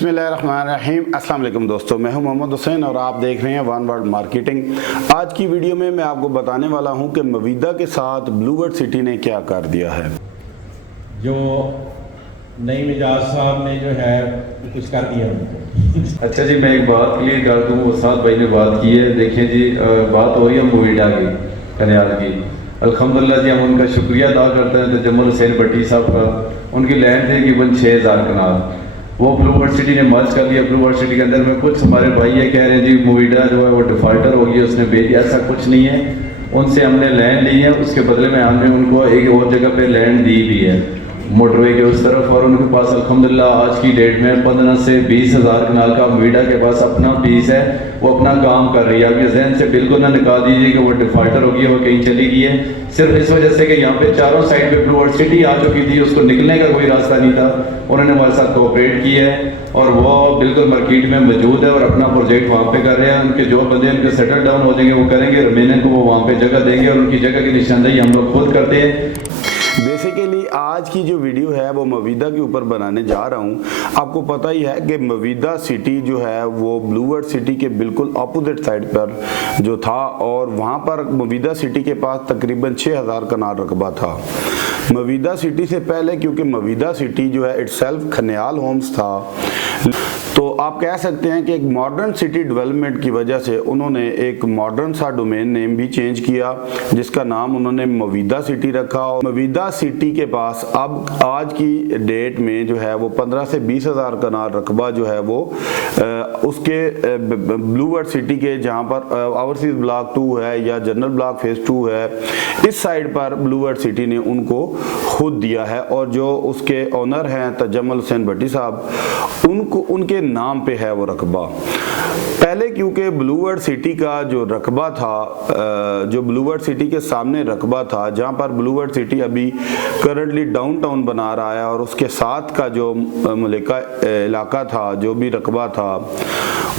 बिस्मिल्लाहिर्रहमानिर्रहीम। अस्सलाम वालेकुम दोस्तों, मैं हूं मोहम्मद हुसैन और आप देख रहे हैं वन वर्ल्ड मार्केटिंग। आज की वीडियो में मैं आपको बताने वाला हूं कि मवीदा के साथ ब्लूबर्ड सिटी ने क्या कर दिया है। जो नई मिजाज साहब ने जो है कुछ कर दिया उनको। अच्छा जी, मैं एक बात क्लियर कर दूँ, उस्ताद भाई ने बात की है। देखिए जी, बात हो रही है मोविडा की, कन्याल की। अल्हम्दुलिल्लाह जी, हम उनका शुक्रिया अदा करते हैं तजम्मुल हुसैन भट्टी साहब का। उनकी लैंड थी तकरीबन 6000 कनाल, वो ब्लूबर्ड सिटी ने मर्ज कर दिया। ब्लूबर्ड सिटी के अंदर में कुछ हमारे भाई ये कह रहे हैं जी मोविडा जो है वो डिफॉल्टर हो गई, उसने बेच दिया। ऐसा कुछ नहीं है, उनसे हमने लैंड ली है, उसके बदले में हमने उनको एक और जगह पे लैंड दी भी है मोटरवे के उस तरफ। और उनके पास अल्हम्दुलिल्लाह आज की डेट में 15 से 20,000 कनाल का मोविडा के पास अपना पीस है, वो अपना काम कर रही है। आप ये जहन से बिल्कुल ना निकाल दीजिए कि वो डिफॉल्टर होगी, वो कहीं चली गई है। सिर्फ इस वजह से कि यहाँ पे चारों साइड पे ब्लूबर्ड सिटी आ चुकी थी, उसको निकलने का कोई रास्ता नहीं था। उन्होंने हमारे साथ कोऑपरेट किया है और वो बिल्कुल मार्केट में मौजूद है और अपना प्रोजेक्ट वहाँ पे कर रहे हैं। उनके जो बंदे उनके सेटल डाउन हो जाएंगे वो करेंगे, रिमेनर को वो वहाँ पे जगह देंगे और उनकी जगह की निशानदेही हम लोग खुद करते हैं। बेसिकली आज की जो वीडियो है वो मवीदा के ऊपर बनाने जा रहा हूँ। आपको पता ही है कि मवीदा सिटी जो है वो ब्लूबर्ड सिटी के बिल्कुल अपोजिट साइड पर जो था, और वहाँ पर मवीदा सिटी के पास तकरीबन 6000 कनाल रकबा था। मवीदा सिटी से पहले, क्योंकि मवीदा सिटी जो है इटसेल्फ खन्याल होम्स था, तो आप कह सकते हैं कि एक मॉडर्न सिटी डेवलपमेंट की वजह से उन्होंने एक मॉडर्न सा डोमेन नेम भी चेंज किया, जिसका नाम उन्होंने मवीदा सिटी रखा। और मवीदा सिटी के पास अब आज की डेट में जो है वो 15 से 20,000 कनाल रकबा जो है वो उसके ब्लूबर्ड सिटी के, जहाँ पर ओवरसीज ब्लॉक 2 है या जनरल ब्लॉक फेज 2 है, इस साइड पर ब्लूबर्ड सिटी ने उनको खुद दिया है। और जो उसके ओनर हैं तजम्मुल हुसैन भट्टी साहब, उनके नाम पे है वो रकबा। पहले क्योंकि ब्लूबर्ड सिटी का जो रकबा था, जो ब्लूबर्ड सिटी के सामने रकबा था, जहाँ पर ब्लूबर्ड सिटी अभी करंटली डाउनटाउन बना रहा है, और उसके साथ का जो मलिका इलाका था, जो भी रकबा था,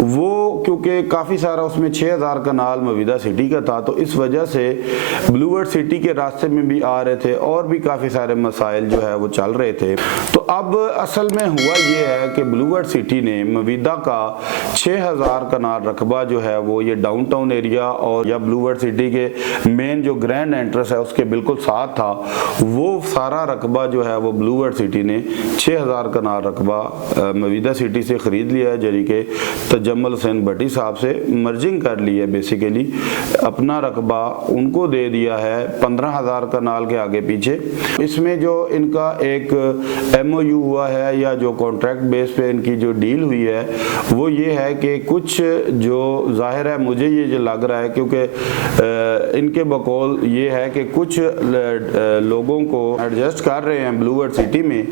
वो क्योंकि काफ़ी सारा उसमें 6000 कनाल मवीदा सिटी का था, तो इस वजह से ब्लूबर्ड सिटी के रास्ते में भी आ रहे थे और भी काफ़ी सारे मसाइल जो है वो चल रहे थे। तो अब असल में हुआ ये है कि ब्लूबर्ड सिटी ने मवीदा का 6000 कनाल रकबा जो है वो ये डाउनटाउन एरिया और या ब्लूबर्ड सिटी के मेन जो ग्रैंड एंट्रेंस है उसके बिल्कुल साथ था, वो सारा रकबा जो है वो ब्लूबर्ड सिटी ने 6000 कनाल रकबा मवीदा सिटी से ख़रीद लिया है, जरी के तजम्मुल हुसैन भट्टी साहब से मर्जिंग कर ली है। बेसिकली अपना रकबा उनको दे दिया है 15,000 कनाल के आगे पीछे। इसमें जो इनका एक MOU हुआ है या जो कॉन्ट्रैक्ट बेस पे इनकी जो डील हुई है वो ये है कि कुछ जो जाहिर है मुझे ये जो लग रहा है, क्योंकि इनके बकौल ये है कि कुछ लोगों को एडजस्ट कर रहे हैं ब्लूबर्ड सिटी में,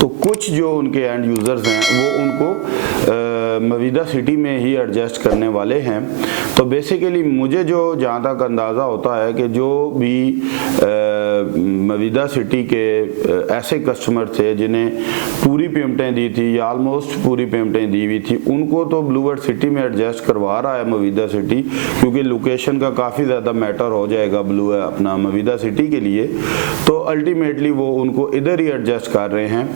तो कुछ जो उनके एंड यूज़र्स हैं वो उनको मवीदा सिटी में ही एडजस्ट करने वाले हैं। तो बेसिकली मुझे जो जहाँ तक अंदाज़ा होता है कि जो भी मवीदा सिटी के ऐसे कस्टमर थे जिन्हें पूरी पेमेंटें दी थी या ऑलमोस्ट पूरी पेमेंटें दी हुई थी, उनको तो ब्लूबर्ड सिटी में एडजस्ट करवा रहा है मवीदा सिटी, क्योंकि लोकेशन का काफ़ी ज़्यादा मैटर हो जाएगा अपना मवीदा सिटी के लिए। तो अल्टीमेटली वो उनको इधर ही एडजस्ट कर रहे हैं।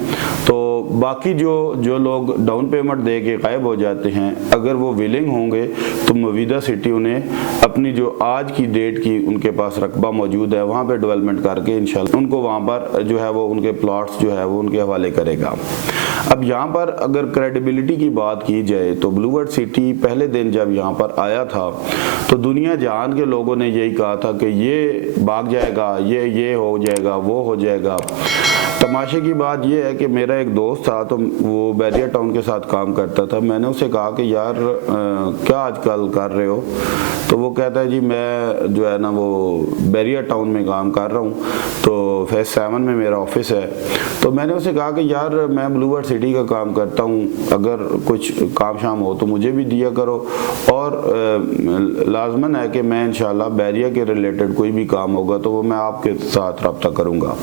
तो बाकी जो लोग डाउन पेमेंट दे के गायब हो जाते हैं, अगर वो विलिंग होंगे तो मवीदा सिटी उन्हें अपनी जो आज की डेट की उनके पास रकबा मौजूद है वहाँ पे डेवलपमेंट करके इंशाल्लाह उनको वहाँ पर जो है वो उनके प्लॉट्स जो है वो उनके हवाले करेगा। अब यहाँ पर अगर क्रेडिबिलिटी की बात की जाए तो ब्लूबर्ड सिटी पहले दिन जब यहाँ पर आया था तो दुनिया जहान के लोगों ने यही कहा था कि ये भाग जाएगा, ये हो जाएगा, वो हो जाएगा। तमाशे की बात यह है कि मेरा एक दोस्त था, तो वो बैरियर टाउन के साथ काम करता था। मैंने उसे कहा कि यार क्या आजकल कर रहे हो? तो वो कहता है जी मैं जो है ना वो बैरियर टाउन में काम कर रहा हूँ, तो फेज 7 में मेरा ऑफिस है। तो मैंने उसे कहा कि यार मैं ब्लूबर्ड सिटी का काम करता हूँ, अगर कुछ काम शाम हो तो मुझे भी दिया करो, और लाजमन है कि मैं इंशाल्लाह बैरियर के रिलेटेड कोई भी काम होगा तो वो मैं आपके साथ रब्ता करूँगा।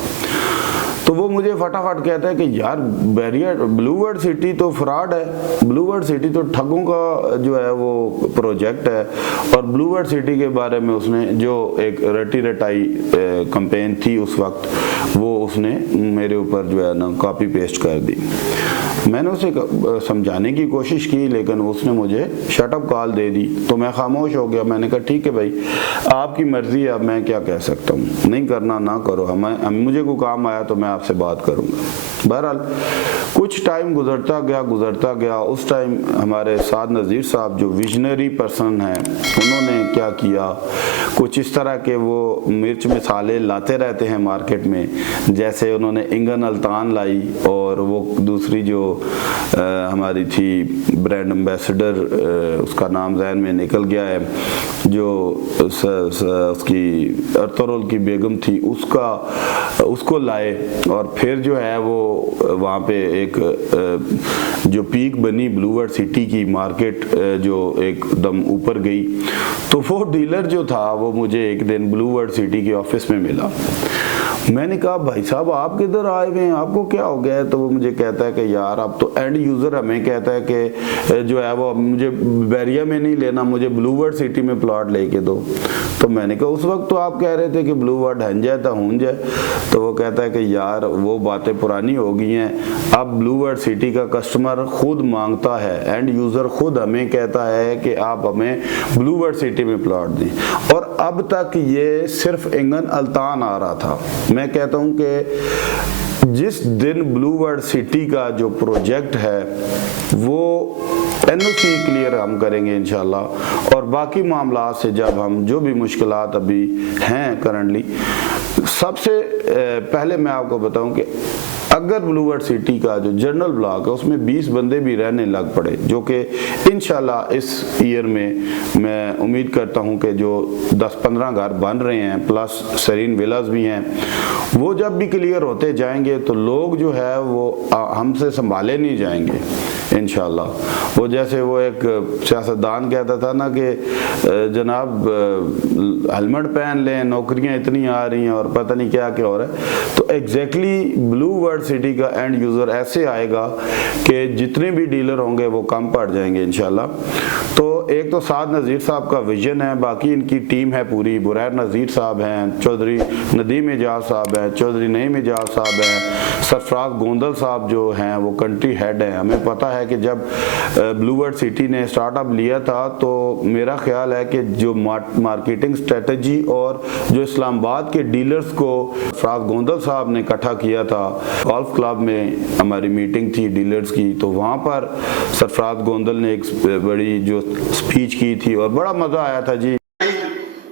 तो वो मुझे फटाफट कहता है कि यार ब्लूबर्ड सिटी तो फ्रॉड है, ब्लूबर्ड सिटी तो ठगों का जो है वो प्रोजेक्ट है। और ब्लूबर्ड सिटी के बारे में उसने जो एक रटी रटाई कैंपेन थी उस वक्त, वो उसने मेरे ऊपर जो है ना कॉपी पेस्ट कर दी। میں نے اسے سمجھانے کی کوشش کی لیکن اس نے مجھے شٹ اپ کال دے دی، تو میں خاموش ہو گیا۔ میں نے کہا ٹھیک ہے بھائی، آپ کی مرضی ہے، اب میں کیا کہہ سکتا ہوں، نہیں کرنا نہ کرو، مجھے کوئی کام آیا تو میں آپ سے بات کروں گا۔ بہرحال کچھ ٹائم گزرتا گیا۔ اس ٹائم ہمارے سعد نذیر صاحب جو ویژنری پرسن ہیں، انہوں نے کیا کیا، کچھ اس طرح کے وہ مرچ مسالے لاتے رہتے ہیں مارکیٹ میں، جیسے انہوں نے انگن التان لائی، اور وہ دوسری جو ہماری تھی برانڈ ایمبیسڈر، اس کا نام ذہن میں نکل گیا ہے، جو اس کی ارطغرل کی بیگم تھی، اس کو لائے، اور پھر جو ہے وہ وہاں پہ ایک جو پیک بنی بلو ورڈ سٹی کی مارکیٹ جو ایک دم اوپر گئی، تو وہ ڈیلر جو تھا وہ مجھے ایک دن بلو ورڈ سٹی کے آفس میں ملا۔ میں نے کہا بھائی صاحب آپ کدھر آئے ہوئے ہیں، آپ کو کیا ہو گیا ہے؟ تو وہ مجھے کہتا ہے کہ یار اب تو اینڈ یوزر ہمیں کہتا ہے کہ جو ہے وہ مجھے بیریا میں نہیں لینا، مجھے بلو ورڈ سٹی میں پلاٹ لے کے دو۔ تو میں نے کہا اس وقت تو آپ کہہ رہے تھے کہ بلو ورڈ ہن جائے تو ہون جائے۔ تو وہ کہتا ہے کہ یار وہ باتیں پرانی ہو گئی ہیں، اب بلو ورڈ سٹی کا کسٹمر خود مانگتا ہے، اینڈ یوزر خود ہمیں کہتا ہے کہ آپ ہمیں بلو ورڈ سٹی میں پلاٹ دیں۔ اور اب تک یہ صرف انگن التان آ رہا تھا۔ میں کہتا ہوں کہ جس دن بلو ورڈ سٹی کا جو پروجیکٹ ہے وہ NOC کلیئر ہم کریں گے انشاءاللہ، اور باقی معاملات سے جب ہم جو بھی مشکلات ابھی ہیں کرنٹلی، سب سے پہلے میں آپ کو بتاؤں کہ اگر بلو ورڈ سٹی کا جو جنرل بلاک ہے اس میں 20 بندے بھی رہنے لگ پڑے، جو کہ انشاءاللہ اس ایئر میں امید کرتا ہوں کہ جو 10-15 گھر بن رہے ہیں پلس سرین ویلاز بھی ہیں، وہ جب بھی کلیئر ہوتے جائیں گے تو لوگ جو ہے وہ ہم سے سنبھالے نہیں جائیں گے انشاءاللہ۔ وہ جیسے وہ ایک سیاستدان کہتا تھا نا کہ جناب ہیلمٹ پہن لیں، نوکریاں اتنی آ رہی ہیں اور پتہ نہیں کیا کیا ہو رہا ہے۔ تو ایگزیکٹلی بلو ورڈ سٹی کا اینڈ یوزر ایسے آئے گا کہ جتنے بھی ڈیلر ہوں گے وہ کم پڑ جائیں گے انشاءاللہ۔ تو ایک تو سعد نذیر صاحب کا ویژن ہے، باقی ان کی ٹیم ہے پوری، بریر نذیر صاحب ہیں، چودھری ندیم اعجاز صاحب ہیں، چودھری نعیم اعجاز صاحب ہیں، سرفراز گوندل صاحب جو ہیں وہ کنٹری ہیڈ ہیں۔ ہمیں پتہ ہے کہ جب بلو ورڈ سٹی نے سٹارٹ اپ لیا تھا تو میرا خیال ہے کہ جو مارکیٹنگ اسٹریٹجی اور جو اسلام آباد کے ڈیلرز کو سرفراز گوندل صاحب نے اکٹھا کیا تھا، گولف کلب میں ہماری میٹنگ تھی ڈیلرز کی، تو وہاں پر سرفراز گوندل نے ایک بڑی جو سپیچ کی تھی اور بڑا مزہ آیا تھا جی۔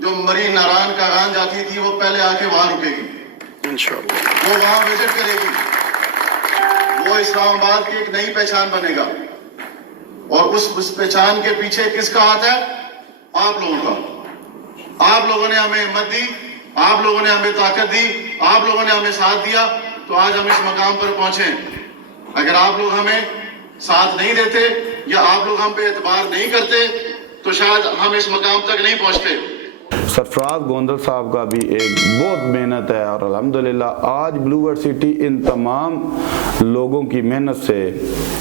جو مری ناران کاغان جاتی تھی وہ پہلے آ کے وہاں رکے گی انشاءاللہ، وہ وہاں وزٹ کرے گی، وہ اسلام آباد کی ایک نئی پہچان بنے گا، اور اس پہچان کے پیچھے کس کا ہاتھ ہے؟ آپ لوگوں کا۔ آپ لوگوں نے ہمیں ہمت دی، آپ لوگوں نے ہمیں طاقت دی، آپ لوگوں نے ہمیں ساتھ دیا تو آج ہم اس مقام پر پہنچے۔ اگر آپ لوگ ہمیں ساتھ نہیں دیتے یا آپ لوگ ہم پہ اعتبار نہیں کرتے تو شاید ہم اس مقام تک نہیں پہنچتے۔ سرفراز گوندل صاحب کا بھی ایک بہت محنت ہے، اور الحمدللہ آج بلو ورڈ سٹی ان تمام لوگوں کی محنت سے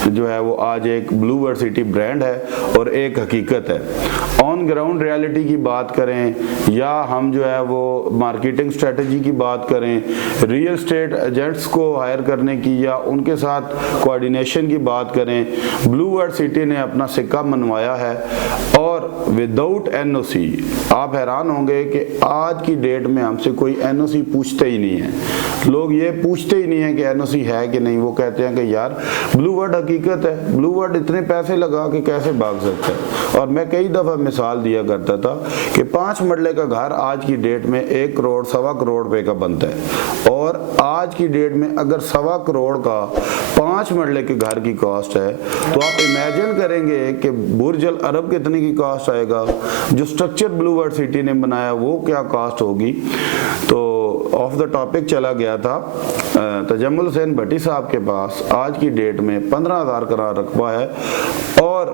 جو ہے وہ آج ایک بلو ورڈ سٹی برانڈ ہے اور ایک حقیقت ہے۔ آن گراؤنڈ ریالٹی کی بات کریں یا ہم جو ہے وہ مارکیٹنگ اسٹریٹجی کی بات کریں، ریئل اسٹیٹ ایجنٹس کو ہائر کرنے کی یا ان کے ساتھ کوآرڈینیشن کی بات کریں، بلو ورڈ سٹی نے اپنا سکہ منوایا ہے، اور وداؤٹ NOC آپ حیران ہوں گے کہ آج کی ڈیٹ میں ہم سے کوئی NOC پوچھتے ہی نہیں ہے۔ لوگ یہ پوچھتے ہی نہیں ہیں کہ NOC ہے کہ نہیں، وہ کہتے ہیں کہ یار بلو ورڈ حقیقت ہے، بلو ورڈ اتنے پیسے لگا کے کیسے بھاگ سکتا ہے۔ اور میں کئی دفعہ مثال دیا کرتا تھا کہ 5 مرلے کا گھر آج کی ڈیٹ میں 1 کروڑ 1.25 کروڑ روپے کا بنتا ہے، اور آج کی ڈیٹ میں اگر 1.25 کروڑ کا 5 مرلے کے گھر کی کاسٹ ہے تو آپ امیجن کریں گے کہ برج العرب کتنے کی کاسٹ آئے گا، جو سٹرکچر بلو ورڈ سٹی نے بنایا وہ کیا کاسٹ ہوگی۔ تو آف دا ٹاپک چلا گیا تھا، تجمل حسین بھٹی صاحب کے پاس آج کی ڈیٹ میں 15,000 کنال رقبہ ہے، اور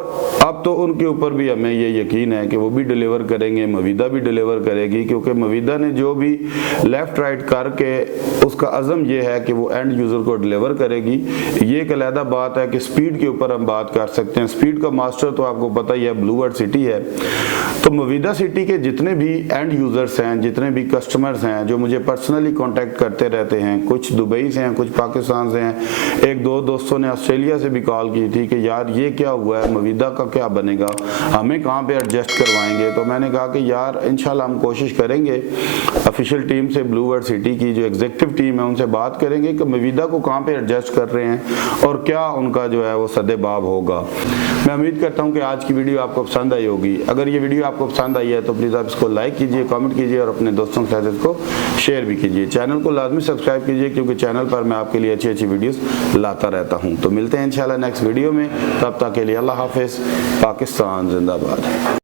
अब तो उनके ऊपर भी हमें ये यकीन है कि वो भी डिलीवर करेंगे, मवीदा भी डिलीवर करेगी, क्योंकि मवीदा ने जो भी लेफ़्ट राइट करके उसका अज़म ये है कि वो एंड यूज़र को डिलीवर करेगी। ये एक अलहदा बात है कि स्पीड के ऊपर हम बात कर सकते हैं। स्पीड का मास्टर तो आपको पता ही है ब्लूवर्ड सिटी है। तो मवीदा सिटी के जितने भी एंड यूज़र्स हैं, जितने भी कस्टमर्स हैं जो मुझे पर्सनली कांटेक्ट करते रहते हैं, कुछ दुबई से हैं, कुछ पाकिस्तान से हैं, एक दो दोस्तों ने ऑस्ट्रेलिया से भी कॉल की थी कि यार ये क्या हुआ है, मवीदा का क्या बनेगा, हमें कहाँ पे एडजस्ट करवाएंगे। तो मैंने कहा कि यार इंशाल्लाह हम कोशिश करेंगे, ऑफिशियल टीम से ब्लूवर्ड सिटी की जो एग्जीक्यूटिव टीम है उनसे बात करेंगे कि मवीदा को कहाँ पे एडजस्ट कर रहे हैं और क्या उनका जो है वो सदेबाब होगा। मैं उम्मीद करता हूँ कि आज की वीडियो आपको पसंद आई होगी। अगर ये वीडियो आपको पसंद आई है तो प्लीज़ आप इसको लाइक कीजिए, कमेंट कीजिए और अपने दोस्तों के साथ इसको शेयर भी कीजिए। चैनल को लाजमी सब्सक्राइब कीजिए, क्योंकि चैनल पर मैं आपके लिए अच्छी अच्छी वीडियोस लाता रहता हूँ। तो मिलते हैं इंशाल्लाह नेक्स्ट वीडियो में, तब तक के लिए अल्लाह हाफिज़। पाकिस्तान जिंदाबाद।